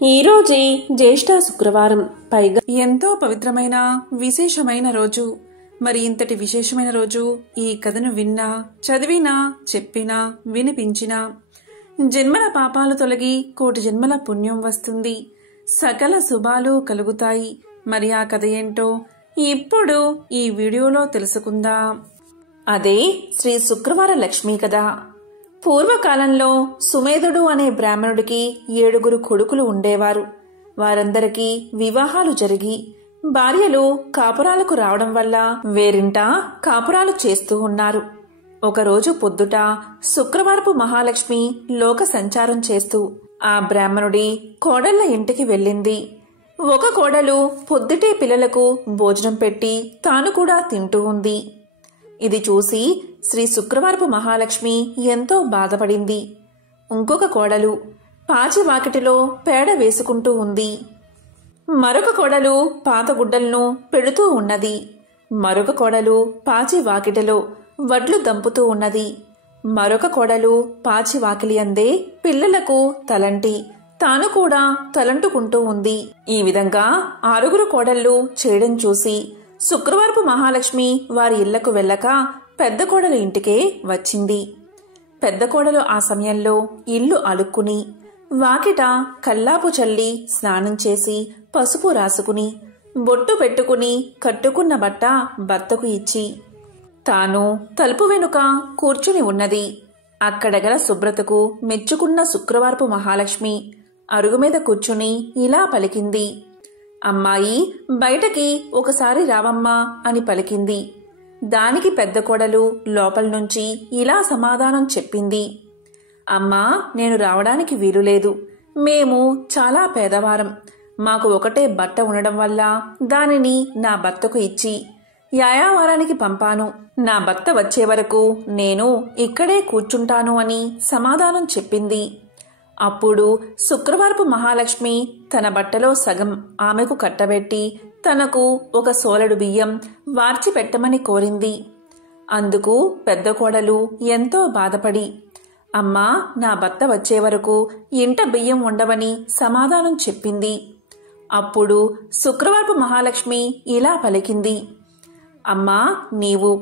ఈరోజే జ్యేష్ఠ శుక్రవారం, పైగా ఎంతో పవిత్రమైన విశేషమైన రోజు. మరి ఇంతటి విశేషమైన రోజు ఈ కథను విన్నా, చదివినా, చెప్పినా, వినిపించినా జన్మల పాపాలు తొలగి కోటి జన్మల పుణ్యం వస్తుంది, సకల శుభాలు కలుగుతాయి. మరి ఆ కథ ఏంటో ఇప్పుడు ఈ వీడియోలో తెలుసుకుందాం. అదే శ్రీ శుక్రవార లక్ష్మీ కథ. పూర్వకాలంలో సుమేధుడు అనే బ్రాహ్మణుడికి 7 కొడుకులు ఉండేవారు. వారందరికీ వివాహాలు జరిగి భార్యలు కాపురాలకు రావడం వల్ల వేరింట కాపురాలు చేస్తూ ఉన్నారు. ఒకరోజు పొద్దుట శుక్రవారపు మహాలక్ష్మి లోక సంచారం చేస్తూ ఆ బ్రాహ్మణుడి కోడళ్ల ఇంటికి వెళ్ళింది. ఒక కోడలు పొద్దుటే పిల్లలకు భోజనం పెట్టి తాను కూడా తింటూ ఉంది. ఇది చూసి శ్రీ శుక్రవారపు మహాలక్ష్మి ఎంతో బాధపడింది. ఇంకొక కోడలు పాచి వాకిటిలో పేడ వేసుకుంటూ ఉంది. మరొక కోడలు పాత గుడ్డలను పెడుతూ ఉన్నది. మరొక కోడలు పాచి వాకిటిలో వడ్లు దంపుతూ ఉన్నది. మరొక కోడలు పాచి వాకిలి అందే పిల్లలకు తలంటి తాను కూడా తలంటుకుంటూ ఉంది. ఈ విధంగా 6 కోడళ్లు చేయడం చూసి శుక్రవారపు మహాలక్ష్మి వారి ఇళ్లకు వెళ్ళక పెద్ద కోడలు ఇంటికే వచ్చింది. పెద్ద కోడలు ఆ సమయంలో ఇల్లు అలుక్కుని వాకిట కల్లాపు చల్లి స్నానం చేసి పసుపు రాసుకుని బొట్టు పెట్టుకుని కట్టుకున్న బట్ట భర్తకు ఇచ్చి తాను తలుపు వెనుక కూర్చుని ఉన్నది. అక్కడ గల శుభ్రతకు మెచ్చుకున్న శుక్రవారపు మహాలక్ష్మి అరుగు మీద కూర్చుని ఇలా పలికింది. అమ్మాయి, బయటకి ఒకసారి రావమ్మా అని పలికింది. దానికి పెద్ద కోడలు లోపల నుంచి ఇలా సమాధానం చెప్పింది. అమ్మా, నేను రావడానికి వీలులేదు. మేము చాలా పేదవారం. మాకు ఒకటే బట్ట ఉండడం వల్ల దానిని నా భర్తకు ఇచ్చి యాయావారానికి పంపాను. నా భర్త వచ్చే వరకు నేను ఇక్కడే కూర్చుంటాను అని సమాధానం చెప్పింది. అప్పుడు శుక్రవారపు మహాలక్ష్మి తన బట్టలో సగం ఆమెకు కట్టబెట్టి తనకు ఒక సోలెడు బియ్యం వార్చి పెట్టమని కోరింది. అందుకు పెద్ద కోడలు ఎంతో బాధపడి, అమ్మా, నా భర్త వచ్చే వరకు ఇంట బియ్యం ఉండవని సమాధానం చెప్పింది. అప్పుడు శుక్రవారపు మహాలక్ష్మి ఇలా పలికింది. అమ్మా, నీవు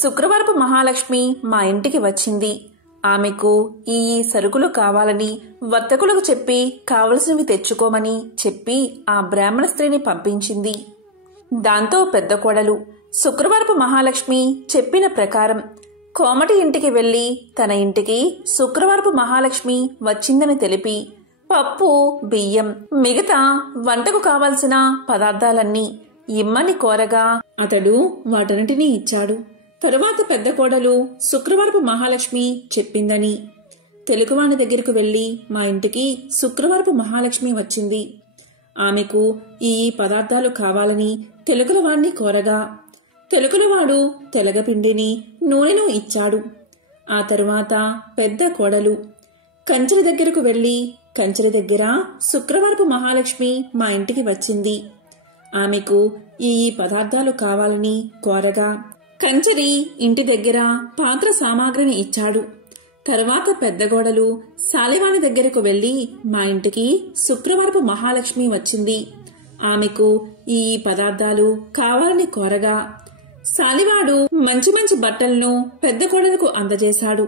శుక్రవారపు మహాలక్ష్మి మా ఇంటికి వచ్చింది. ఆమెకు ఈ సరుకులు కావాలని వర్తకులకు చెప్పి కావలసినవి తెచ్చుకోమని చెప్పి ఆ బ్రాహ్మణ స్త్రీని పంపించింది. దాంతో పెద్ద కోడలు శుక్రవారపు మహాలక్ష్మి చెప్పిన ప్రకారం కోమటి ఇంటికి వెళ్లి తన ఇంటికి శుక్రవారపు మహాలక్ష్మి వచ్చిందని తెలిపి పప్పు, బియ్యం, మిగతా వంటకు కావలసిన పదార్థాలన్నీ ఇమ్మని కోరగా అతడు వాటన్నిటినీ ఇచ్చాడు. తరువాత పెద్ద కోడలు శుక్రవారపు మహాలక్ష్మి చెప్పిందని తెలుగువాని దగ్గరకు వెళ్లి మా ఇంటికి శుక్రవారపు మహాలక్ష్మి వచ్చింది, ఆమెకు ఈ పదార్థాలు కావాలని తెలుగులవాణ్ణి కోరగా తెలుగులవాడు తెలగపిండిని, నూనెను ఇచ్చాడు. ఆ తరువాత పెద్ద కోడలు కంచెల దగ్గరకు వెళ్లి కంచెల దగ్గర శుక్రవారపు మహాలక్ష్మి మా ఇంటికి వచ్చింది, ఆమెకు ఈ పదార్థాలు కావాలని కోరగా కంచరి ఇంటి దగ్గర పాత్ర సామాగ్రిని ఇచ్చాడు. తర్వాత పెద్ద కోడలు సాలివాని దగ్గరకు వెళ్లి మా ఇంటికి శుక్రవారపు మహాలక్ష్మి వచ్చింది, ఆమెకు ఈ పదార్థాలు కావాలని కోరగా సాలివాడు మంచి మంచి బట్టలను పెద్ద కోడలకు అందజేశాడు.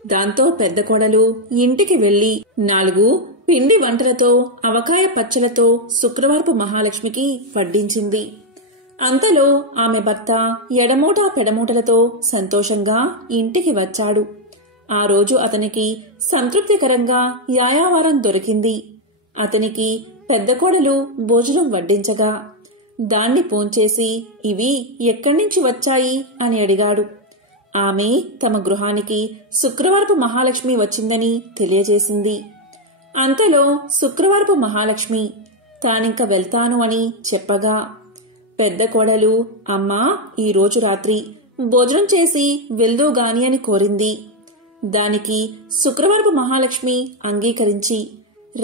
దాంతో పెద్ద కోడలు ఇంటికి వెళ్లి 4 పిండి వంటలతో అవకాయ పచ్చలతో శుక్రవారపు మహాలక్ష్మికి వడ్డించింది. అంతలో ఆమె భర్త ఎడమూట పెడమూటలతో సంతోషంగా ఇంటికి వచ్చాడు. ఆ రోజు అతనికి సంతృప్తికరంగా యాయావారం దొరికింది. అతనికి పెద్ద కోడలు భోజనం వడ్డించగా దాన్ని పోంచేసి ఇవి ఎక్కడి నుంచి వచ్చాయి అని అడిగాడు. ఆమె తమ గృహానికి శుక్రవారపు మహాలక్ష్మి వచ్చిందని తెలియజేసింది. అంతలో శుక్రవారపు మహాలక్ష్మి తానింక వెళ్తాను అని చెప్పగా పెద్ద కోడలు, అమ్మా, ఈరోజు రాత్రి భోజనం చేసి వెళ్దూగాని అని కోరింది. దానికి శుక్రవారపు మహాలక్ష్మి అంగీకరించి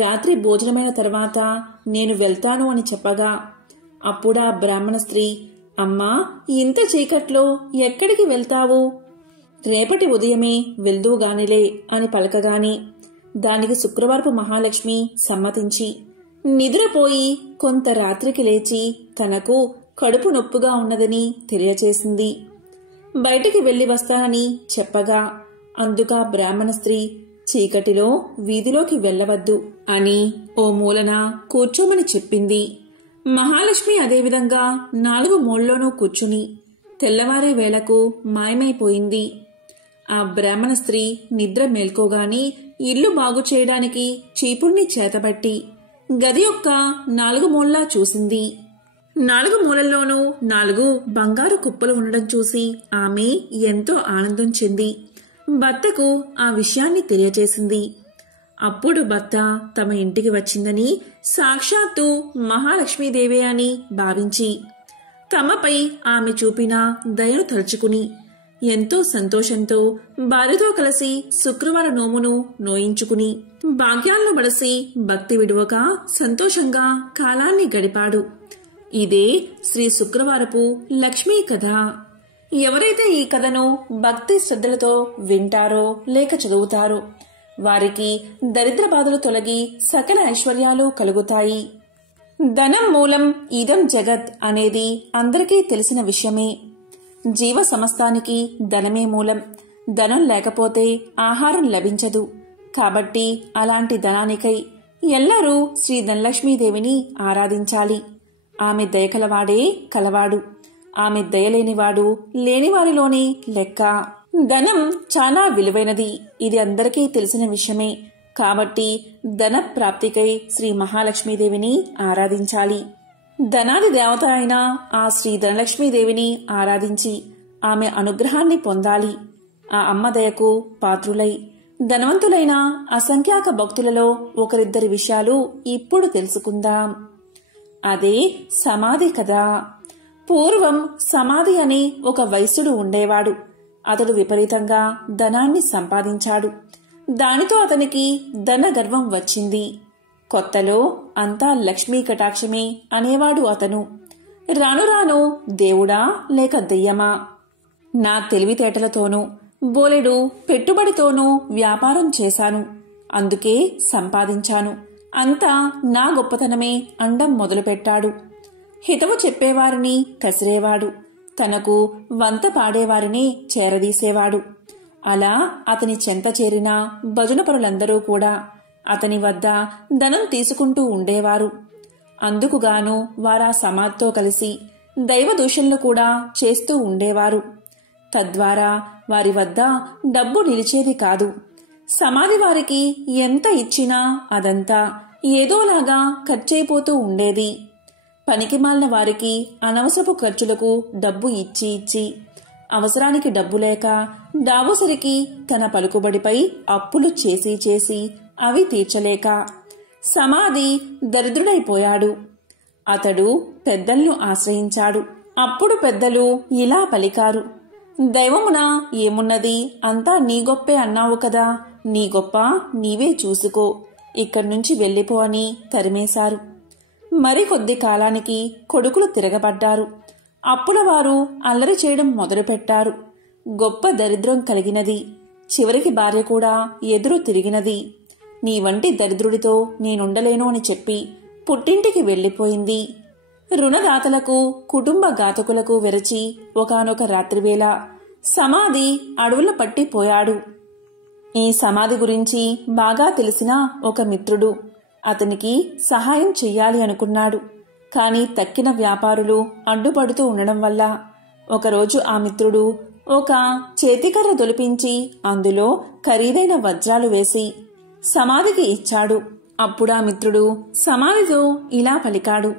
రాత్రి భోజనమైన తర్వాత నేను వెళ్తాను అని చెప్పగా అప్పుడా బ్రాహ్మణ స్త్రీ, అమ్మా, ఇంత చీకట్లో ఎక్కడికి వెళ్తావు? రేపటి ఉదయమే వెళ్దూగానిలే అని పలకగానే దానికి శుక్రవారపు మహాలక్ష్మి సమ్మతించి నిద్రపోయి కొంత రాత్రికి లేచి తనకు కడుపు నొప్పుగా ఉన్నదని తెలియచేసింది. బయటికి వెళ్లి వస్తానని చెప్పగా అందుక బ్రాహ్మణ స్త్రీ చీకటిలో వీధిలోకి వెళ్లవద్దు అని ఓ మూలన కూర్చోమని చెప్పింది. మహాలక్ష్మి అదేవిధంగా 4 మూలలోనూ కూర్చుని తెల్లవారే వేళకు మాయమైపోయింది. ఆ బ్రాహ్మణ స్త్రీ నిద్ర మేల్కోగాని ఇల్లు బాగు చేయడానికి చీపుణ్ణి చేతబట్టి గది యొక్క 4 మూలలా చూసింది. 4 మూలల్లోనూ 4 బంగారు కుప్పలు ఉండడం చూసి ఆమె ఎంతో ఆనందం చెంది భర్తకు ఆ విషయాన్ని తెలియచేసింది. అప్పుడు భర్త తమ ఇంటికి వచ్చిందని సాక్షాత్తు మహాలక్ష్మీదేవి అని భావించి తమపై ఆమె చూపిన దయను తలుచుకుని ఎంతో సంతోషంతో భార్యతో కలిసి శుక్రవార నోమును నోయించుకుని భాగ్యాలను బడసి భక్తి విడువక సంతోషంగా కాలాన్ని గడిపాడు. ఇదే శ్రీ శుక్రవారపు లక్ష్మీ కథ. ఎవరైతే ఈ కథను భక్తి శ్రద్ధలతో వింటారో లేక చదువుతారో వారికి దరిద్ర బాధలు తొలగి సకల ఐశ్వర్యాలు కలుగుతాయి. ధనం మూలం ఇదం జగత్ అనేది అందరికీ తెలిసిన విషయమే. జీవ సమస్తానికి ధనమే మూలం. ధనం లేకపోతే ఆహారం లభించదు. కాబట్టి అలాంటి ధనానికై ఎల్లరూ శ్రీ ధనలక్ష్మీదేవిని ఆరాధించాలి. ఆమె దయకలవాడే కలవాడు. ఆమె దయలేనివాడు లేనివారిలోని లెక్క. ధనం చాలా విలువైనది. ఇది అందరికీ తెలిసిన విషయమే. కాబట్టి ధన ప్రాప్తికై శ్రీ మహాలక్ష్మీదేవిని ఆరాధించాలి. ధనాది దేవత అయిన ఆ శ్రీ ధనలక్ష్మీదేవిని ఆరాధించి ఆమె అనుగ్రహాన్ని పొందాలి. ఆ అమ్మ దయకు పాత్రులై ధనవంతులైన అసంఖ్యాక భక్తులలో ఒకరిద్దరి విషయాలు ఇప్పుడు తెలుసుకుందాం. అదే సమాధి కథ. పూర్వం సమాధి అనే ఒక వైశ్యుడు ఉండేవాడు. అతడు విపరీతంగా ధనాన్ని సంపాదించాడు. దానితో అతనికి ధన గర్వం వచ్చింది. కొత్తలో అంతా లక్ష్మీ కటాక్షమే అనేవాడు అతను. రాను రాను దేవుడా లేక దెయ్యమా, నా తెలివితేటలతోనూ బోలెడు పెట్టుబడితోనూ వ్యాపారం చేశాను, అందుకే సంపాదించాను, అంతా నా గొప్పతనమే అండం మొదలుపెట్టాడు. హితవు చెప్పేవారిని కసిరేవాడు. తనకు వంత పాడేవారిని చేరదీసేవాడు. అలా అతని చెంత చేరిన భజన పరులందరూ కూడా అతని వద్ద ధనం తీసుకుంటూ ఉండేవారు. అందుకుగాను వారా సమాధితో కలిసి దైవ దూషణలు కూడా చేస్తూ ఉండేవారు. తద్వారా వారి వద్ద డబ్బు నిలిచేది కాదు. సమాధి వారికి ఎంత ఇచ్చినా అదంతా ఏదోలాగా ఖర్చయిపోతూ ఉండేది. పనికిమాలిన వారికి అనవసరపు ఖర్చులకు డబ్బు ఇచ్చి అవసరానికి డబ్బు లేక డాబోసరికి తన పలుకుబడిపై అప్పులు చేసి అవి తీర్చలేక సమాధి దరిద్రుడైపోయాడు. అతడు పెద్దలను ఆశ్రయించాడు. అప్పుడు పెద్దలు ఇలా పలికారు: దైవమున ఏమున్నది, అంతా నీ గొప్పే అన్నావు కదా, నీ గొప్ప నీవే చూసుకో, ఇక్కడ్నుంచి వెళ్ళిపో అని తరిమేశారు. మరికొద్ది కాలానికి కొడుకులు తిరగబడ్డారు. అప్పుల వారు అల్లరి చేయడం మొదలుపెట్టారు. గొప్ప దరిద్రం కలిగినది. చివరికి భార్య కూడా ఎదురు తిరిగినది. నీ వంటి దరిద్రుడితో నేనుండలేను అని చెప్పి పుట్టింటికి వెళ్లిపోయింది. రుణదాతలకు కుటుంబ ఘాతకులకు వెరచి ఒకానొక రాత్రివేళ సమాధి అడవుల పట్టిపోయాడు. ఈ సమాధి గురించి బాగా తెలిసిన ఒక మిత్రుడు అతనికి సహాయం చెయ్యాలి అనుకున్నాడు. కాని తక్కిన వ్యాపారులు అడ్డుపడుతూ ఉండడం వల్ల ఒకరోజు ఆ మిత్రుడు ఒక చేతికర్ర దొలిపించి అందులో ఖరీదైన వజ్రాలు వేసి సమాధికి ఇచ్చాడు. అప్పుడా మిత్రుడు సమాధితో ఇలా పలికాడు: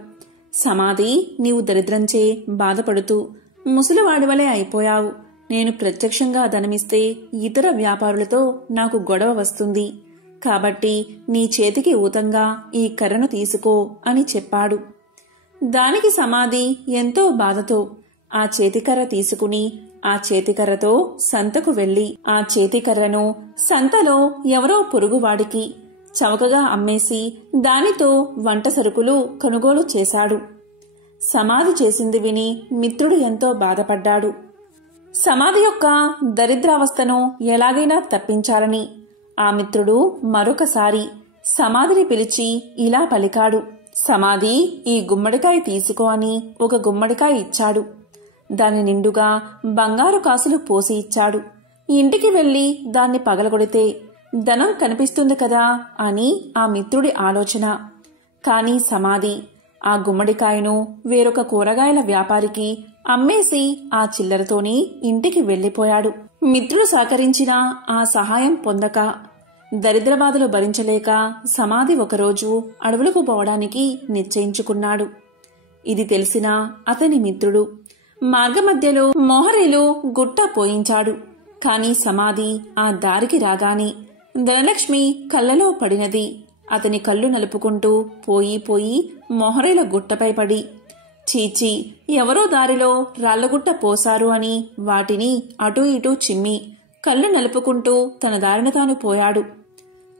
సమాధి, నీవు దరిద్రంచే బాధపడుతూ ముసలివాడివలే అయిపోయావు. నేను ప్రత్యక్షంగా ధనమిస్తే ఇతర వ్యాపారులతో నాకు గొడవ వస్తుంది. కాబట్టి నీ చేతికి ఊతంగా ఈ కర్రను తీసుకో అని చెప్పాడు. దానికి సమాధి ఎంతో బాధతో ఆ చేతికర్ర తీసుకుని ఆ చేతికర్రతో సంతకు వెళ్లి ఆ చేతికర్రను సంతలో ఎవరో పొరుగువాడికి చవకగా అమ్మేసి దానితో వంట సరుకులు కొనుగోలు చేశాడు. సమాధి చేసింది విని మిత్రుడు ఎంతో బాధపడ్డాడు. సమాధి యొక్క దరిద్రావస్థను ఎలాగైనా తప్పించాలని ఆ మిత్రుడు మరొకసారి సమాధిని పిలిచి ఇలా పలికాడు. సమాధి, ఈ గుమ్మడికాయ తీసుకో అని ఒక గుమ్మడికాయ ఇచ్చాడు. దాని నిండుగా బంగారు కాసులు పోసి ఇచ్చాడు. ఇంటికి వెళ్లి దాన్ని పగలగొడితే ధనం కనిపిస్తుంది కదా అని ఆ మిత్రుడి ఆలోచన. కాని సమాధి ఆ గుమ్మడికాయను వేరొక కూరగాయల వ్యాపారికి అమ్మేసి ఆ చిల్లరతోనే ఇంటికి వెళ్లిపోయాడు. మిత్రుడు సహకరించినా ఆ సహాయం పొందక దరిద్రబాధలు భరించలేక సమాధి ఒకరోజు అడవులకు పోవడానికి నిశ్చయించుకున్నాడు. ఇది తెలిసిన అతని మిత్రుడు మార్గమధ్యలో మోహరేలు గుట్ట పోయించాడు. కాని సమాధి ఆ దారికి రాగానే ధనలక్ష్మి కళ్ళలో పడినది. అతని కళ్ళు నలుపుకుంటూ పోయి మోహరేల గుట్టపై పడి, చీచి, ఎవరో దారిలో రాళ్లగుట్ట పోసారు అని వాటిని అటూ ఇటూ చిమ్మి కళ్ళు నలుపుకుంటూ తన దారిన తాను పోయాడు.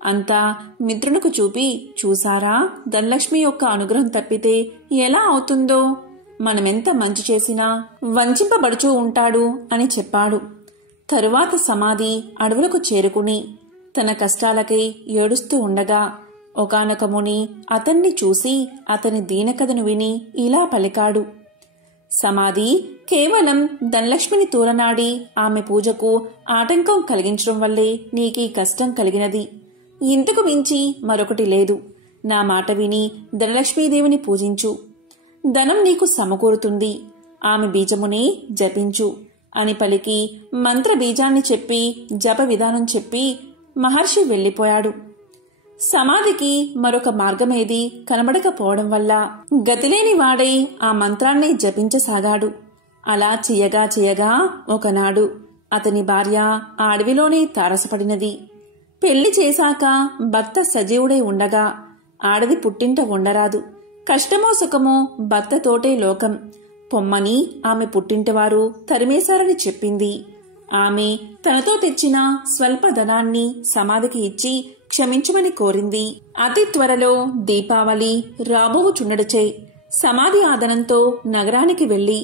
అంతా మిత్రునికి చూపి, చూసారా, ధనలక్ష్మి యొక్క అనుగ్రహం తప్పితే ఎలా అవుతుందో, మనమెంత మంచి చేసినా వంచింపబడుచూ ఉంటాడు అని చెప్పాడు. తరువాత సమాధి అడవులకు చేరుకుని తన కష్టాలకై ఏడుస్తూ ఉండగా ఒకానొక ముని అతన్ని చూసి అతని దీనకథను విని ఇలా పలికాడు. సమాధి, కేవలం ధనలక్ష్మిని తూలనాడి ఆమె పూజకు ఆటంకం కలిగించడం వల్లే నీకీ కష్టం కలిగినది. ఇంతకు మించి మరొకటి లేదు. నా మాట విని ధనలక్ష్మీదేవిని పూజించు. ధనం నీకు సమకూరుతుంది. ఆమె బీజమునే జపించు అని పలికి మంత్ర బీజాన్ని చెప్పి జప విధానం చెప్పి మహర్షి వెళ్లిపోయాడు. సమాధికి మరొక మార్గమేది కనబడకపోవడం వల్ల గతిలేని వాడై ఆ మంత్రాన్ని జపించసాగాడు. అలా చేయగా ఒకనాడు అతని భార్య ఆ అడవిలోనే తారసపడినది. పెళ్లి చేశాక భర్త సజీవుడై ఉండగా ఆడది పుట్టింట ఉండరాదు. కష్టమో సుఖమో భర్తతోటే లోకం పొమ్మని ఆమె పుట్టింటివారు తరిమేశారని చెప్పింది. ఆమె తనతో తెచ్చిన స్వల్ప ధనాన్ని సమాధికి ఇచ్చి క్షమించమని కోరింది. అతి త్వరలో దీపావళి రాబోవుచుండడచే సమాధి ఆదనంతో నగరానికి వెళ్లి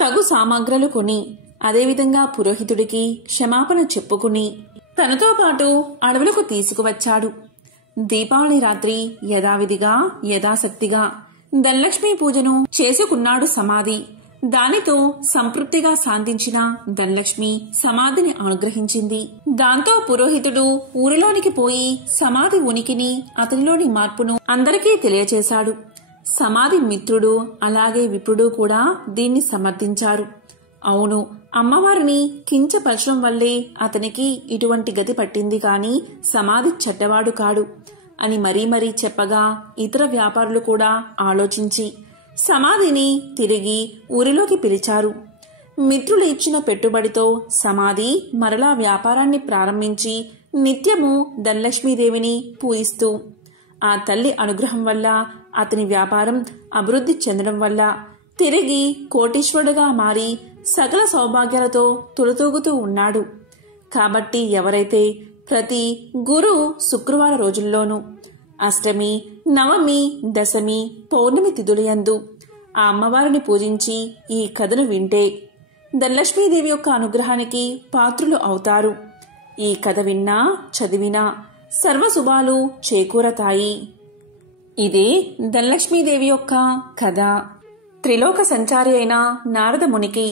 తగు సామాగ్రలు కొని అదేవిధంగా పురోహితుడికి క్షమాపణ చెప్పుకుని తనతో పాటు అడవులకు తీసుకువచ్చాడు. దీపావళి రాత్రి యథావిధిగా యథాశక్తిగా ధనలక్ష్మీ పూజను చేసుకున్నాడు సమాధి. దానితో సంతృప్తిగా శాంతించిన ధనలక్ష్మి సమాధిని అనుగ్రహించింది. దాంతో పురోహితుడు ఊరిలోనికి పోయి సమాధి ఉనికిని అతనిలోని మార్పును అందరికీ తెలియచేశాడు. సమాధి మిత్రుడు అలాగే విప్రుడు కూడా దీన్ని సమర్థించారు. అవును, అమ్మవారిని కించపరచడం వల్లే అతనికి ఇటువంటి గతి పట్టింది కాని సమాధి చెడ్డవాడు కాడు అని మరీ చెప్పగా ఇతర వ్యాపారులు కూడా ఆలోచించి సమాధిని తిరిగి ఊరిలోకి పిలిచారు. మిత్రులు ఇచ్చిన పెట్టుబడితో సమాధి మరలా వ్యాపారాన్ని ప్రారంభించి నిత్యము ధనలక్ష్మీదేవిని పూజిస్తూ ఆ తల్లి అనుగ్రహం వల్ల అతని వ్యాపారం అభివృద్ధి చెందడం వల్ల తిరిగి కోటీశ్వరుడుగా మారి సకల సౌభాగ్యాలతో తులతూగుతూ ఉన్నాడు. కాబట్టి ఎవరైతే ప్రతి గురు శుక్రవార రోజుల్లోనూ అష్టమి, నవమి, దశమి, పౌర్ణమి తిథులయందు ఆ అమ్మవారిని పూజించి ఈ కథను వింటే ధనలక్ష్మీదేవి యొక్క అనుగ్రహానికి పాత్రులు అవుతారు. ఈ కథ విన్నా చదివినా సర్వశుభాలు చేకూరతాయి. ఇదే ధనలక్ష్మీదేవి యొక్క కథ. త్రిలోక సంచారి అయిన నారద మునికి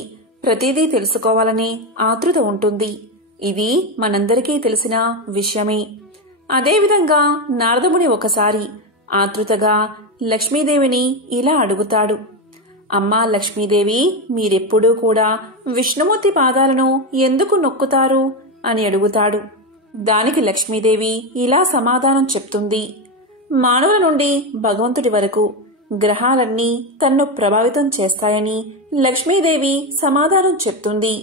ప్రతిదీ తెలుసుకోవాలనే ఆతృత ఉంటుంది. ఇది మనందరికీ తెలిసిన విషయమే. అదేవిధంగా నారదముని ఒకసారి ఆతృతగా లక్ష్మీదేవిని ఇలా అడుగుతాడు. అమ్మా లక్ష్మీదేవి, మీరెప్పుడూ కూడా విష్ణుమూర్తి పాదాలను ఎందుకు నొక్కుతారు అని అడుగుతాడు. దానికి లక్ష్మీదేవి ఇలా సమాధానం చెప్తుంది. మానవుల నుండి భగవంతుడి వరకు గ్రహాలన్నీ తన్ను ప్రభావితం చేస్తాయని లక్ష్మీదేవి సమాధానం చెప్తుంది.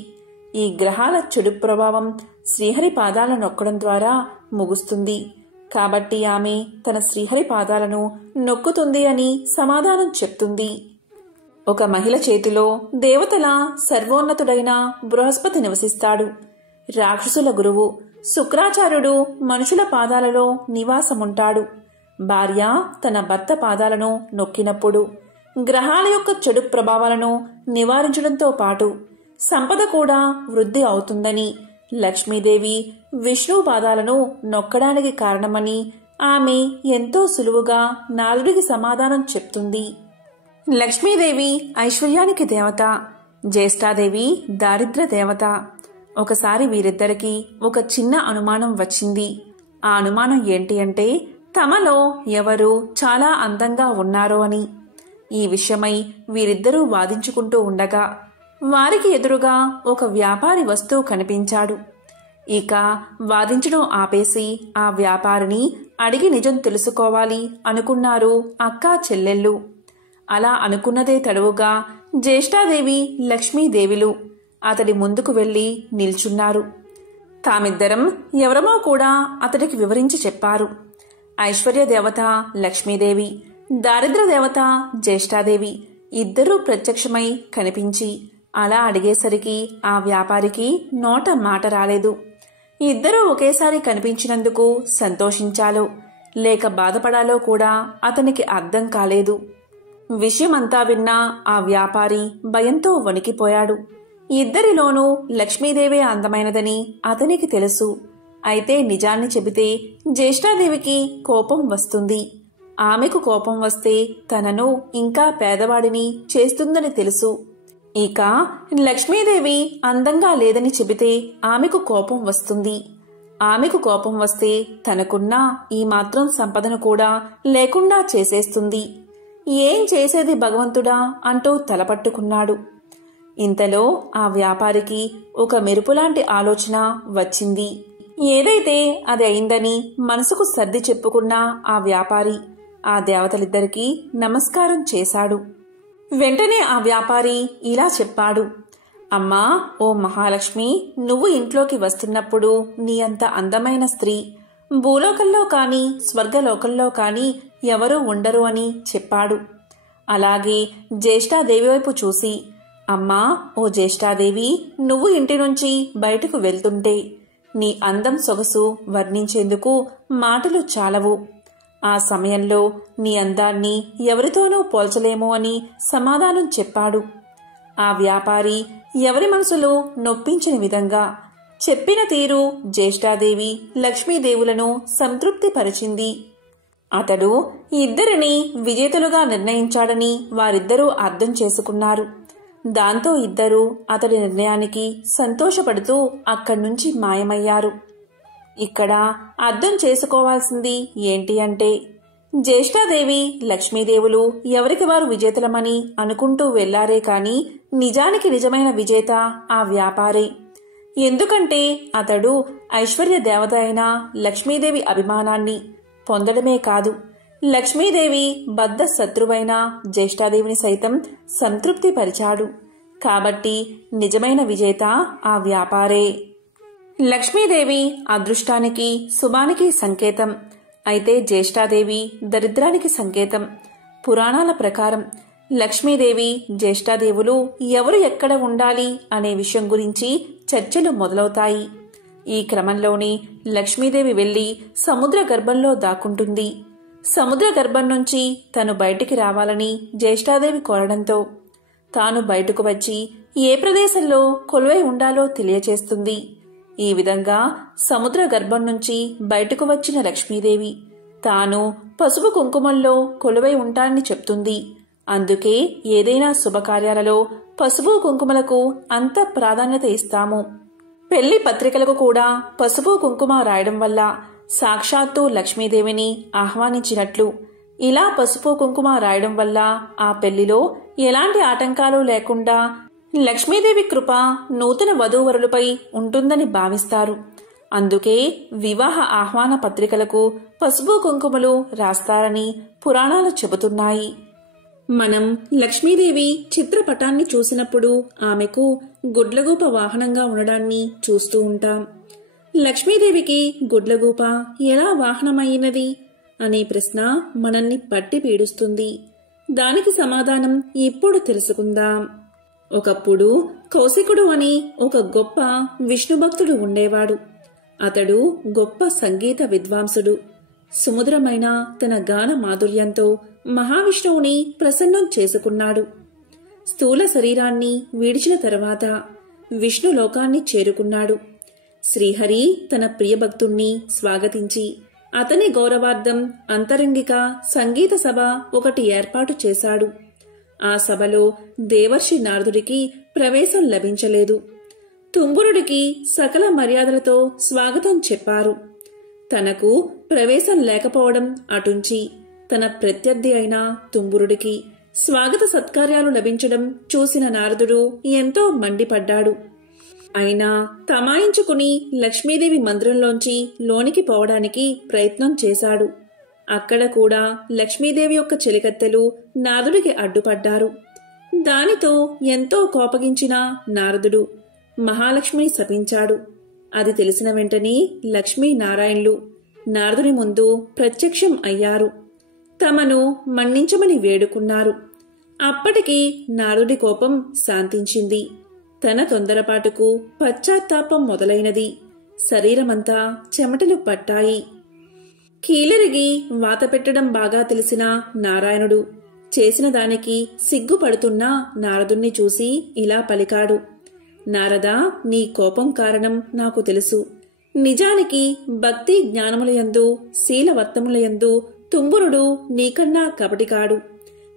ఈ గ్రహాల చెడు ప్రభావం శ్రీహరి పాదాలను నొక్కడం ద్వారా ముగుస్తుంది. కాబట్టి ఆమె తన శ్రీహరి పాదాలను నొక్కుతుంది అని సమాధానం చెప్తుంది. ఒక మహిళ చేతిలో దేవతల సర్వోన్నతుడైన బృహస్పతి నివసిస్తాడు. రాక్షసుల గురువు శుక్రాచార్యుడు మనుషుల పాదాలలో నివాసముంటాడు. భార్య తన భర్త పాదాలను నొక్కినప్పుడు గ్రహాల యొక్క చెడు ప్రభావాలను నివారించడంతో పాటు సంపద కూడా వృద్ధి అవుతుందని లక్ష్మీదేవి విష్ణు పాదాలను నొక్కడానికి కారణమని ఆమె ఎంతో సులువుగా నారదుడికి సమాధానం చెప్తుంది. లక్ష్మీదేవి ఐశ్వర్యానికి దేవత, జ్యేష్ఠాదేవి దారిద్ర్య దేవత. ఒకసారి వీరిద్దరికీ ఒక చిన్న అనుమానం వచ్చింది. ఆ అనుమానం ఏంటి అంటే తమలో ఎవరు చాలా అందంగా ఉన్నారో అని. ఈ విషయమై వీరిద్దరూ వాదించుకుంటూ ఉండగా వారికి ఎదురుగా ఒక వ్యాపారి వస్తూ కనిపించాడు. ఇక వాదించడం ఆపేసి ఆ వ్యాపారిని అడిగి నిజం తెలుసుకోవాలి అనుకున్నారు అక్కా చెల్లెళ్ళు. అలా అనుకున్నదే తడువుగా జ్యేష్ఠాదేవి లక్ష్మీదేవిలు అతడి ముందుకు వెళ్లి నిల్చున్నారు. తామిద్దరం ఎవరమో కూడా అతడికి వివరించి చెప్పారు. ఐశ్వర్య దేవత లక్ష్మీదేవి, దారిద్ర దేవత జ్యేష్ఠాదేవి ఇద్దరూ ప్రత్యక్షమై కనిపించి అలా అడిగేసరికి ఆ వ్యాపారికి నోట మాట రాలేదు. ఇద్దరూ ఒకేసారి కనిపించినందుకు సంతోషించాలో లేక బాధపడాలో కూడా అతనికి అర్థం కాలేదు. విషయమంతా విన్నా ఆ వ్యాపారి భయంతో వణికిపోయాడు. ఇద్దరిలోనూ లక్ష్మీదేవే అందమైనదని అతనికి తెలుసు. అయితే నిజాన్ని చెబితే జ్యేష్ఠాదేవికి కోపం వస్తుంది. ఆమెకు కోపం వస్తే తనను ఇంకా పేదవాడిని చేస్తుందని తెలుసు. ఇక లక్ష్మీదేవి అందంగా లేదని చెబితే ఆమెకు కోపం వస్తుంది. ఆమెకు కోపం వస్తే తనకున్న ఈ మాత్రం సంపదను కూడా లేకుండా చేసేస్తుంది. ఏం చేసేది భగవంతుడా అంటూ తలపట్టుకున్నాడు. ఇంతలో ఆ వ్యాపారికి ఒక మెరుపులాంటి ఆలోచన వచ్చింది. ఏదైతే అది అయిందని మనసుకు సర్ది చెప్పుకున్న ఆ వ్యాపారి ఆ దేవతలిద్దరికీ నమస్కారం చేశాడు. వెంటనే ఆ వ్యాపారి ఇలా చెప్పాడు. అమ్మా, ఓ మహాలక్ష్మి, నువ్వు ఇంట్లోకి వస్తున్నప్పుడు నీ అంత అందమైన స్త్రీ భూలోకంలో కాని స్వర్గలోకంలో కాని ఎవరూ ఉండరు అని చెప్పాడు. అలాగే జ్యేష్ఠాదేవి వైపు చూసి, అమ్మా, ఓ జ్యేష్ఠాదేవి, నువ్వు ఇంటి నుంచి బయటకు వెళ్తుంటే నీ అందం సొగసు వర్ణించేందుకు మాటలు చాలవు. ఆ సమయంలో నీ అందాన్ని ఎవరితోనూ పోల్చలేమో అని సమాధానం చెప్పాడు. ఆ వ్యాపారి ఎవరి మనసులో నొప్పించిన విధంగా చెప్పిన తీరు జ్యేష్ఠాదేవి లక్ష్మీదేవులను సంతృప్తిపరిచింది. అతడు ఇద్దరిని విజేతలుగా నిర్ణయించాడని వారిద్దరూ అర్థం చేసుకున్నారు. దాంతో ఇద్దరూ అతడి నిర్ణయానికి సంతోషపడుతూ అక్కడ్నుంచి మాయమయ్యారు. ఇక్కడ అర్థం చేసుకోవాల్సింది ఏంటి అంటే జ్యేష్ఠాదేవి లక్ష్మీదేవులు ఎవరికి వారు విజేతలమని అనుకుంటూ వెళ్లారే కాని నిజానికి నిజమైన విజేత ఆ వ్యాపారే. ఎందుకంటే అతడు ఐశ్వర్య దేవత అయిన లక్ష్మీదేవి అభిమానాన్ని పొందడమే కాదు, లక్ష్మీదేవి బద్ధ శత్రువైన జ్యేష్ఠాదేవిని సైతం సంతృప్తిపరిచాడు. కాబట్టి నిజమైన విజేత ఆ వ్యాపారే. లక్ష్మీదేవి అదృష్టానికి శుభానికి సంకేతం. అయితే జ్యేష్ఠాదేవి దరిద్రానికి సంకేతం. పురాణాల ప్రకారం లక్ష్మీదేవి జ్యేష్ఠాదేవులు ఎవరు ఎక్కడ ఉండాలి అనే విషయం గురించి చర్చలు మొదలవుతాయి. ఈ క్రమంలోనే లక్ష్మీదేవి వెళ్లి సముద్ర గర్భంలో దాక్కుంటుంది. సముద్ర గర్భం నుంచి తను బయటికి రావాలని జ్యేష్ఠాదేవి కోరడంతో తాను బయటకు వచ్చి ఏ ప్రదేశంలో కొలువై ఉండాలో తెలియచేస్తుంది. ఈ విధంగా సముద్ర గర్భం నుంచి బయటకు వచ్చిన లక్ష్మీదేవి తాను పసుపు కుంకుమల్లో కొలువై ఉంటానని చెప్తుంది. అందుకే ఏదైనా శుభకార్యాలలో పసుపు కుంకుమలకు అంత ప్రాధాన్యత ఇస్తాము. పెళ్లి పత్రికలకు కూడా పసుపు కుంకుమ రాయడం వల్ల సాక్షాత్తు లక్ష్మీదేవిని ఆహ్వానించినట్లు. ఇలా పసుపు కుంకుమ రాయడం వల్ల ఆ పెళ్లిలో ఎలాంటి ఆటంకాలు లేకుండా లక్ష్మీదేవి కృప నూతన వధూవరులపై ఉంటుందని భావిస్తారు. అందుకే వివాహ ఆహ్వాన పత్రికలకు పసుపు కుంకుమలు రాస్తారని పురాణాలు చెబుతున్నాయి. మనం లక్ష్మీదేవి చిత్రపటాన్ని చూసినప్పుడు ఆమెకు గుడ్లగూప వాహనంగా ఉండడాన్ని చూస్తూ ఉంటాం. లక్ష్మీదేవికి గుడ్లగూప ఎలా వాహనమైనది అనే ప్రశ్న మనల్ని పట్టి పీడుస్తుంది. దానికి సమాధానం ఇప్పుడు తెలుసుకుందాం. ఒకప్పుడు కౌశికుడు అని ఒక గొప్ప విష్ణుభక్తుడు ఉండేవాడు. అతడు గొప్ప సంగీత విద్వాంసుడు. సుమధురమైన తన గాన మాధుర్యంతో మహావిష్ణువుని ప్రసన్నం చేసుకున్నాడు. స్థూల శరీరాన్ని విడిచిన తరువాత విష్ణు లోకాన్ని చేరుకున్నాడు. శ్రీహరి తన ప్రియభక్తుణ్ణి స్వాగతించి అతని గౌరవార్థం అంతరంగిక సంగీత సభ ఒకటి ఏర్పాటు చేశాడు. ఆ సభలో దేవర్షి నారదుడికి ప్రవేశం లభించలేదు. తుంబురుడికి సకల మర్యాదలతో స్వాగతం చెప్పారు. తనకు ప్రవేశం లేకపోవడం అటుంచి తన ప్రత్యర్థి అయిన తుంబురుడికి స్వాగత సత్కార్యాలు లభించడం చూసిన నారదుడు ఎంతో మండిపడ్డాడు. అయినా తమాయించుకుని లక్ష్మీదేవి మందిరంలోంచి లోనికి పోవడానికి ప్రయత్నం చేశాడు. అక్కడ కూడా లక్ష్మీదేవి యొక్క చెలికత్తెలు నారదుడికి అడ్డుపడ్డారు. దానితో ఎంతో కోపగించిన నారదుడు మహాలక్ష్మిని శపించాడు. అది తెలిసిన వెంటనే లక్ష్మీనారాయణులు నారదుని ముందు ప్రత్యక్షం అయ్యారు. తమను మన్నించమని వేడుకున్నారు. అప్పటికి నారదుడి కోపం శాంతించింది. తన తొందరపాటుకు పశ్చాత్తాపం మొదలైనది. శరీరమంతా చెమటలు పట్టాయి. కీలరిగి వాత పెట్టడం బాగా తెలిసిన నారాయణుడు చేసిన దానికి సిగ్గుపడుతున్న నారదుణ్ణి చూసి ఇలా పలికాడు. నారదా, నీ కోపం కారణం నాకు తెలుసు. నిజానికి భక్తి జ్ఞానములయందు శీలవర్తములయందు తుంబురుడు నీకన్నా కపటి కాడు,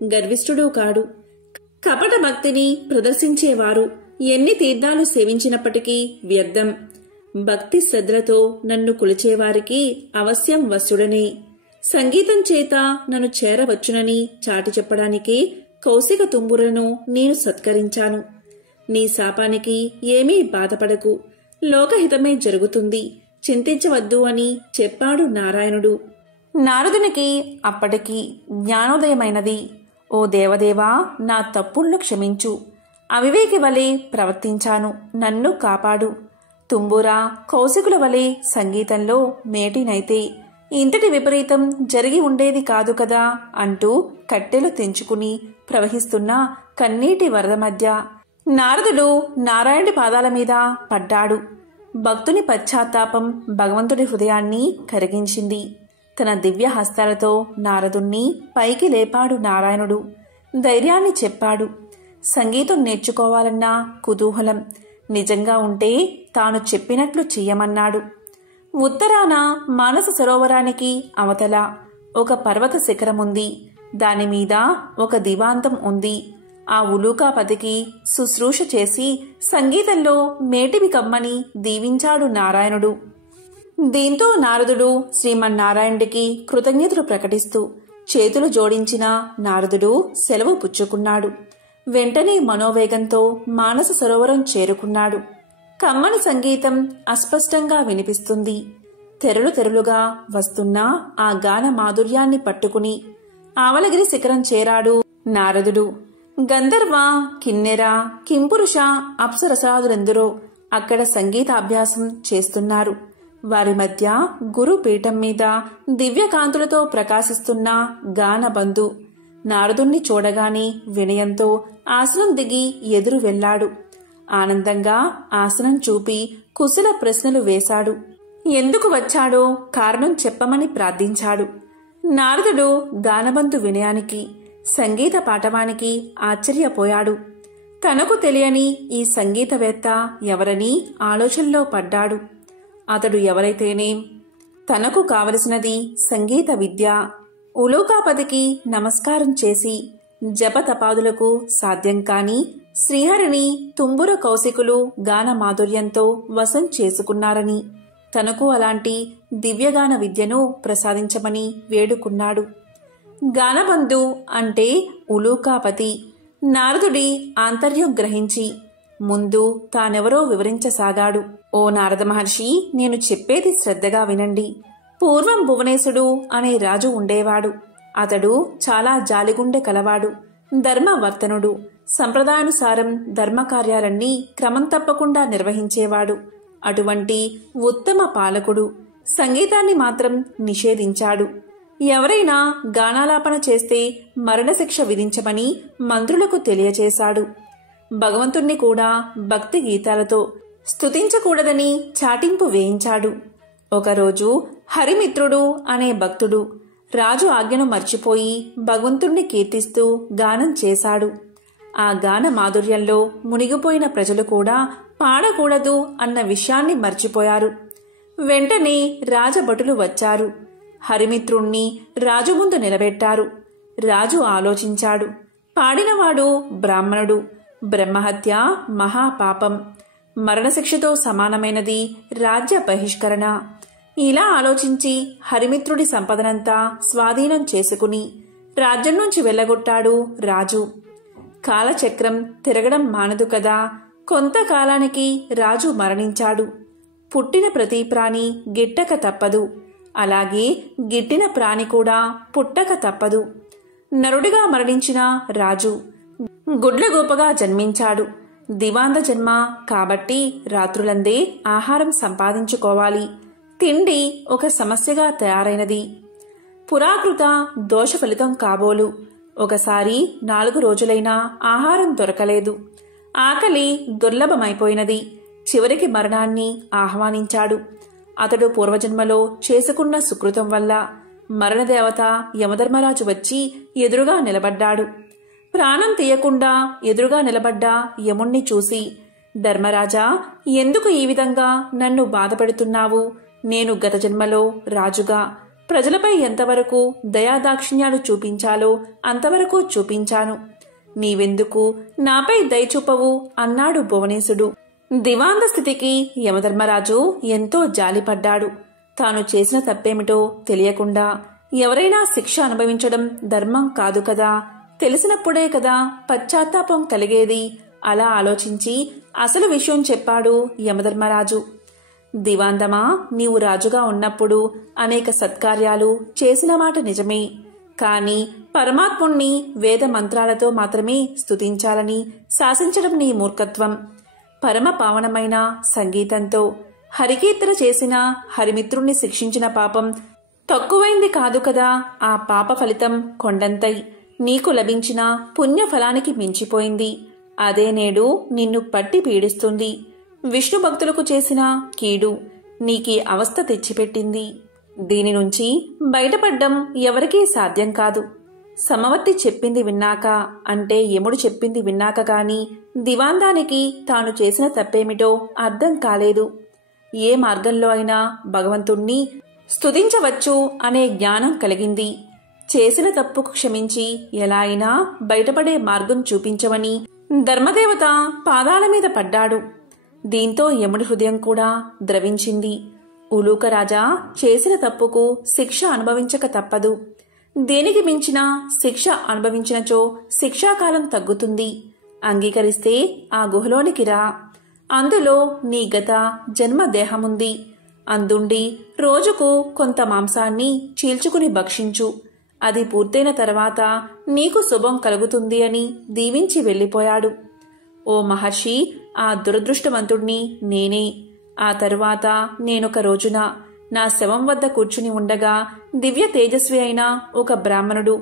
గర్విష్ఠుడు కాడు. కపట భక్తిని ప్రదర్శించేవారు ఎన్ని తీర్థాలు సేవించినప్పటికీ వ్యర్థం. భక్తి శ్రద్ధలతో నన్ను కొలిచేవారికి అవశ్యం వశుడనే. సంగీతం చేత నన్ను చేరవచ్చునని చాటి చెప్పడానికే కౌశిక తుంబురను నేను సత్కరించాను. నీ శాపానికి ఏమీ బాధపడకు, లోకహితమే జరుగుతుంది, చింతించవద్దు అని చెప్పాడు నారాయణుడు. నారదునికి అప్పటికి జ్ఞానోదయమైనది. ఓ దేవదేవా, నా తప్పులను క్షమించు. అవివేకి వలె ప్రవర్తించాను, నన్ను కాపాడు. తుంబురా, కౌశికుల వలె సంగీతంలో మేటినైతే ఇంతటి విపరీతం జరిగి ఉండేది కాదు కదా అంటూ కట్టెలు తెంచుకుని ప్రవహిస్తున్న కన్నీటి వరద మధ్య నారదుడు నారాయణుడి పాదాల మీద పడ్డాడు. భక్తుని పశ్చాత్తాపం భగవంతుడి హృదయాన్ని కరిగించింది. తన దివ్య హస్తాలతో నారదుణ్ణి పైకి లేపాడు నారాయణుడు. ధైర్యాన్ని చెప్పాడు. సంగీతం నేర్చుకోవాలన్న కుతూహలం నిజంగా ఉంటే తాను చెప్పినట్లు చెయ్యమన్నాడు. ఉత్తరాన మానస సరోవరానికి అవతల ఒక పర్వత శిఖరముంది. దానిమీద ఒక దివాంతం ఉంది. ఆ ఉలూకాపతికి శుశ్రూష చేసి సంగీతంలో మేటివి కమ్మని దీవించాడు నారాయణుడు. దీంతో నారదుడు శ్రీమన్నారాయణుడికి కృతజ్ఞతలు ప్రకటిస్తూ చేతులు జోడించిన నారదుడు సెలవు పుచ్చుకున్నాడు. వెంటనే మనోవేగంతో మానస సరోవరం చేరుకున్నాడు. కమ్మని సంగీతం అస్పష్టంగా వినిపిస్తుంది. తెరలు తెరలుగా వస్తున్న ఆ గాన మాధుర్యాన్ని పట్టుకుని ఆవలగిరి శిఖరం చేరాడు నారదుడు. గంధర్వ, కిన్నెర, కింపురుష, అప్సరసాదులెందరో అక్కడ సంగీతాభ్యాసం చేస్తున్నారు. వారి మధ్య గురుపీఠం మీద దివ్యకాంతులతో ప్రకాశిస్తున్న గానబంధు నారదుణ్ణి చూడగానే వినయంతో ఆసనం దిగి ఎదురు వెళ్లాడు. ఆనందంగా ఆసనం చూపి కుశల ప్రశ్నలు వేశాడు. ఎందుకు వచ్చాడో కారణం చెప్పమని ప్రార్థించాడు. నారదుడు గానబంధు వినయానికి, సంగీత పాఠవానికి ఆశ్చర్యపోయాడు. తనకు తెలియని ఈ సంగీతవేత్త ఎవరని ఆలోచనలో పడ్డాడు. అతడు ఎవరైతేనేం, తనకు కావలసినది సంగీత విద్య. ఉలూకాపతికి నమస్కారం చేసి జపతపాదులకు సాధ్యం కాని శ్రీహరిని తుంబుర కౌశికులు గాన మాధుర్యంతో వశం చేసుకున్నారని, తనకు అలాంటి దివ్యగాన విద్యను ప్రసాదించమని వేడుకున్నాడు. గానబంధు అంటే ఉలూకాపతి. నారదుడి ఆంతర్యం గ్రహించి ముందు తానెవరో వివరించసాగాడు. ఓ నారద మహర్షి, నేను చెప్పేది శ్రద్ధగా వినండి. పూర్వం భువనేశుడు అనే రాజు ఉండేవాడు. అతడు చాలా జాలిగుండె కలవాడు, ధర్మవర్తనుడు. సంప్రదాయానుసారం ధర్మకార్యాలన్నీ క్రమం తప్పకుండా నిర్వహించేవాడు. అటువంటి ఉత్తమ పాలకుడు సంగీతాన్ని మాత్రం నిషేధించాడు. ఎవరైనా గానాలాపన చేస్తే మరణశిక్ష విధించమని మంత్రులకు తెలియచేశాడు. భగవంతుణ్ణి కూడా భక్తి గీతాలతో స్తుతించకూడదని చాటింపు వేయించాడు. ఒకరోజు హరిమిత్రుడు అనే భక్తుడు రాజు ఆజ్ఞను మర్చిపోయి భగవంతుణ్ణి కీర్తిస్తూ గానం చేశాడు. ఆ గాన మాధుర్యంలో మునిగిపోయిన ప్రజలు కూడా పాడకూడదు అన్న విషయాన్ని మర్చిపోయారు. వెంటనే రాజభటులు వచ్చారు. హరిమిత్రుణ్ణి రాజు ముందు నిలబెట్టారు. రాజు ఆలోచించాడు. పాడినవాడు బ్రాహ్మణుడు. బ్రహ్మహత్య మహాపాపం, మరణశిక్షతో సమానమైనది రాజ్య బహిష్కరణ. ఇలా ఆలోచించి హరిమిత్రుడి సంపదనంతా స్వాధీనం చేసుకుని రాజ్యం నుంచి వెళ్ళగొట్టాడు రాజు. కాలచక్రం తిరగడం మానదు కదా. కొంతకాలానికి రాజు మరణించాడు. పుట్టిన ప్రతి ప్రాణి గిట్టక తప్పదు. అలాగే గిట్టిన ప్రాణి కూడా పుట్టక తప్పదు. నరుడిగా మరణించిన రాజు గుడ్లగోపగా జన్మించాడు. దివాంద జన్మ కాబట్టి రాత్రులందే ఆహారం సంపాదించుకోవాలి. తిండి ఒక సమస్యగా తయారైనది. పురాకృత దోష ఫలితం కాబోలు. ఒకసారి 4 రోజులైనా ఆహారం దొరకలేదు. ఆకలి దుర్లభమైపోయినది. చివరికి మరణాన్ని ఆహ్వానించాడు. అతడు పూర్వజన్మలో చేసుకున్న సుకృతం వల్ల మరణదేవత యమధర్మరాజు వచ్చి ఎదురుగా నిలబడ్డాడు. ప్రాణం తీయకుండా ఎదురుగా నిలబడ్డ యముణ్ణి చూసి, ధర్మరాజా, ఎందుకు ఈ విధంగా నన్ను బాధపెడుతున్నావు? నేను గత జన్మలో రాజుగా ప్రజలపై ఎంతవరకు దయాదాక్షిణ్యాలు చూపించాలో అంతవరకు చూపించాను. నీవెందుకు నాపై దయ చూపవు అన్నాడు భువనేశుడు. దివాంద స్థితికి యమధర్మరాజు ఎంతో జాలిపడ్డాడు. తాను చేసిన తప్పేమిటో తెలియకుండా ఎవరైనా శిక్ష అనుభవించడం ధర్మం కాదు కదా. తెలిసినప్పుడే కదా పశ్చాత్తాపం కలిగేది. అలా ఆలోచించి అసలు విషయం చెప్పాడు యమధర్మరాజు. దివాందమా, నీవు రాజుగా ఉన్నప్పుడు అనేక సత్కార్యాలు చేసిన మాట నిజమే. కాని పరమాత్ముణ్ణి వేద మంత్రాలతో మాత్రమే స్తుతించాలని శాసించడం నీ మూర్ఖత్వం. పరమ పావనమైన సంగీతంతో హరికీర్తన చేసిన హరిమిత్రుణ్ణి శిక్షించిన పాపం తక్కువైంది కాదు కదా. ఆ పాప ఫలితం కొండంతై నీకు లభించిన పుణ్యఫలానికి మించిపోయింది. అదే నేడు నిన్ను పట్టి పీడిస్తుంది. విష్ణు భక్తులకు చేసిన కీడు నీకీ అవస్థ తెచ్చిపెట్టింది. దీని నుంచి బయటపడ్డం ఎవరికీ సాధ్యం కాదు. సమవర్తి చెప్పింది విన్నాక, అంటే యముడు చెప్పింది విన్నాక గాని దివాందానికి తాను చేసిన తప్పేమిటో అర్థం కాలేదు. ఏ మార్గంలో అయినా భగవంతుణ్ణి స్తుతించవచ్చు అనే జ్ఞానం కలిగింది. చేసిన తప్పుకు క్షమించి ఎలా అయినా బయటపడే మార్గం చూపించమని ధర్మదేవత పాదాల మీద పడ్డాడు. దీంతో యముడి హృదయం కూడా ద్రవించింది. ఉలూకరాజా, చేసిన తప్పుకు శిక్ష అనుభవించక తప్పదు. దేనికి మించిన శిక్ష అనుభవించినచో శిక్షాకాలం తగ్గుతుంది. అంగీకరిస్తే ఆ గుహలోనికి రా. అందులో నీ గత జన్మ దేహముంది. అందుండి రోజుకు కొంత మాంసాన్ని చీల్చుకుని భక్షించు. అది పూర్తయిన తర్వాత నీకు శుభం కలుగుతుంది అని దీవించి వెళ్ళిపోయాడు. ఓ మహర్షి, ఆ దురదృష్టవంతుణ్ణి నేనే. ఆ తరువాత నేనొక రోజున నా శవం వద్ద కూర్చుని ఉండగా దివ్య తేజస్వి అయిన ఒక బ్రాహ్మణుడు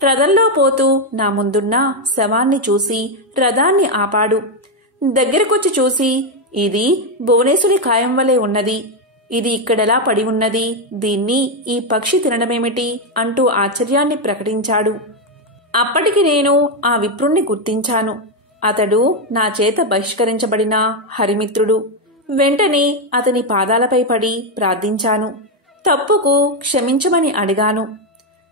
రథంలో పోతూ నా ముందున్న శవాన్ని చూసి రథాన్ని ఆపాడు. దగ్గరకొచ్చి చూసి, ఇది భువనేశుని కాయం వలె ఉన్నది. ఇది ఇక్కడెలా పడి ఉన్నది? దీన్ని ఈ పక్షి తినడమేమిటి అంటూ ఆశ్చర్యాన్ని ప్రకటించాడు. అప్పటికి నేను ఆ విప్రుణ్ణి గుర్తించాను. అతడు నా చేత బహిష్కరించబడిన హరిమిత్రుడు. వెంటనే అతని పాదాలపై పడి ప్రార్థించాను. తప్పుకు క్షమించమని అడిగాను.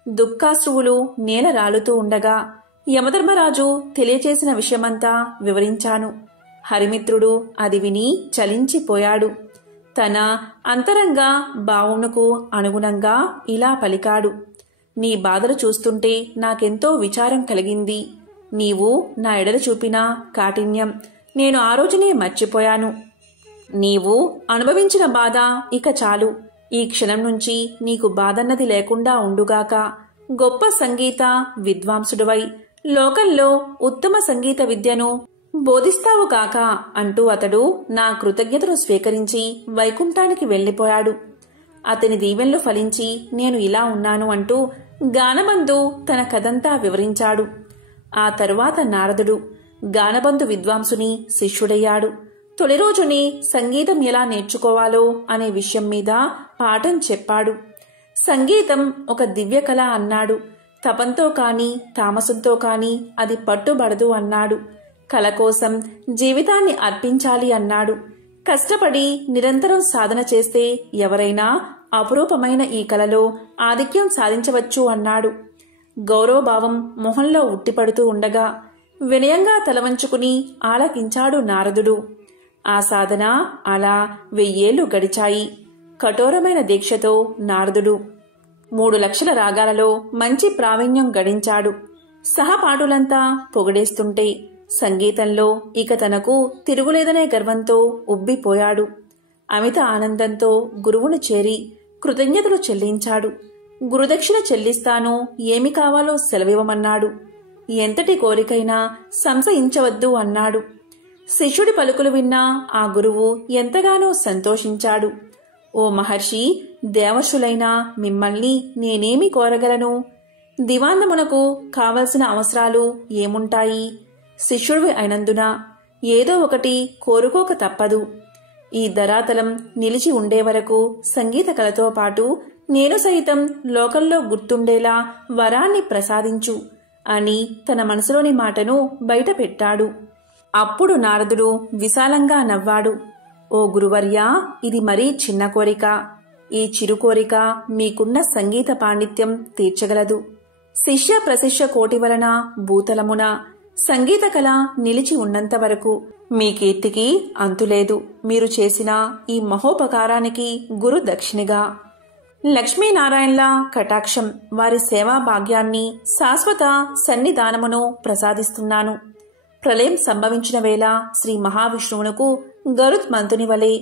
దుఃఖాశ్రువులు నేల రాలుతూ ఉండగా యమధర్మరాజు తెలియచేసిన విషయమంతా వివరించాను. హరిమిత్రుడు అది విని చలించిపోయాడు. తన అంతరంగ భావమునకు అనుగుణంగా ఇలా పలికాడు. నీ బాధలు చూస్తుంటే నాకెంతో విచారం కలిగింది. నీవు నా ఎడల చూపిన కాఠిన్యం నేను ఆ రోజునే మర్చిపోయాను. నీవు అనుభవించిన బాధ ఇక చాలు. ఈ క్షణం నుంచి నీకు బాధన్నది లేకుండా ఉండుగాక. గొప్ప సంగీత విద్వాంసుడివై లోకంలో ఉత్తమ సంగీత విద్యను బోధిస్తావు కాక అంటూ అతడు నా కృతజ్ఞతను స్వీకరించి వైకుంఠానికి వెళ్లిపోయాడు. అతని దీవెనలు ఫలించి నేను ఇలా ఉన్నాను అంటూ గానబంధు తన కథంతా వివరించాడు. ఆ తరువాత నారదుడు గానబంధు విద్వాంసుని శిష్యుడయ్యాడు. తొలి రోజుని సంగీతం ఎలా నేర్చుకోవాలో అనే విషయం మీద పాఠం చెప్పాడు. సంగీతం ఒక దివ్య కళ అన్నాడు. తపంతో కాని తామసంతో కాని అది పట్టుబడదు అన్నాడు. కళ కోసం జీవితాన్ని అర్పించాలి అన్నాడు. కష్టపడి నిరంతరం సాధన చేస్తే ఎవరైనా అపురూపమైన ఈ కలలో ఆధిక్యం సాధించవచ్చు అన్నాడు. గౌరవభావం మొహంలో ఉట్టిపడుతూ ఉండగా వినయంగా తలవంచుకుని ఆలకించాడు నారదుడు. ఆ సాధన అలా 1000 ఏళ్లు గడిచాయి. కఠోరమైన దీక్షతో నారదుడు 3 లక్షల రాగాలలో మంచి ప్రావీణ్యం గడించాడు. సహపాఠులంతా పొగిడేస్తుంటే సంగీతంలో ఇక తనకు తిరుగులేదనే గర్వంతో ఉబ్బిపోయాడు. అమిత ఆనందంతో గురువును చేరి కృతజ్ఞతలు చెల్లించాడు. గురుదక్షిణ చెల్లిస్తాను, ఏమి కావాలో సెలవివ్వమన్నాడు. ఎంతటి కోరికైనా సంశయించవద్దు అన్నాడు. శిష్యుడి పలుకులు విన్నా ఆ గురువు ఎంతగానో సంతోషించాడు. ఓ మహర్షి, దేవర్షులైనా మిమ్మల్ని నేనేమి కోరగలను? దివాంతమునకు కావలసిన అవసరాలు ఏముంటాయి? శిష్యుడివి అయినందున ఏదో ఒకటి కోరుకోక తప్పదు. ఈ ధరాతలం నిలిచి ఉండే వరకు సంగీత కళతో పాటు నేను సైతం లోకంలో గుర్తుండేలా వరాన్ని ప్రసాదించు అని తన మనసులోని మాటను బయటపెట్టాడు. అప్పుడు నారదుడు విశాలంగా నవ్వాడు. ఓ గురువర్యా, ఇది మరీ చిన్న కోరిక. ఈ చిరు కోరిక మీకున్న సంగీత పాండిత్యం తీర్చగలదు. శిష్య ప్రశిష్య కోటి వలన భూతలమున సంగీత కళ నిలిచి ఉన్నంత వరకు మీ కీర్తికి అంతులేదు. మీరు చేసిన ఈ మహోపకారానికి గురు దక్షిణిగా లక్ష్మీనారాయణల కటాక్షం, వారి సేవా భాగ్యాన్ని, శాశ్వత సన్నిధానమును ప్రసాదిస్తున్నాను. ప్రళయం సంభవించిన వేళ శ్రీ మహావిష్ణువునకు గరుత్ మంతుని వలె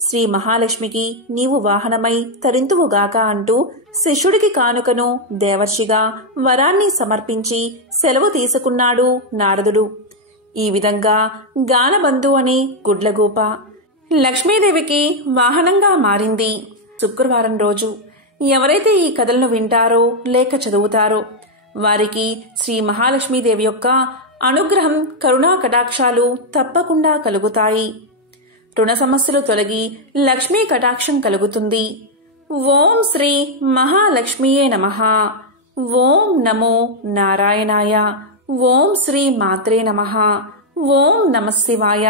శ్రీ మహాలక్ష్మికి నీవు వాహనమై తరింతువుగాక అంటూ శిష్యుడికి కానుకను దేవర్షిగా వరాన్ని సమర్పించి సెలవు తీసుకున్నాడు నారదుడు. ఈ విధంగా గానబంధు అనే గుడ్లగూప లక్ష్మీదేవికి వాహనంగా మారింది. శుక్రవారం రోజు ఎవరైతే ఈ కథలను వింటారో లేక చదువుతారో వారికి శ్రీ మహాలక్ష్మీదేవి యొక్క అనుగ్రహం, కరుణా కటాక్షాలు తప్పకుండా కలుగుతాయి. రుణ సమస్యలు తొలగి లక్ష్మీ కటాక్షం కలుగుతుంది. ఓం శ్రీ మహాలక్ష్మీయే నమః. ఓం నమో నారాయణాయ. ఓం శ్రీ మాత్రే నమః. ఓం నమః శివాయ.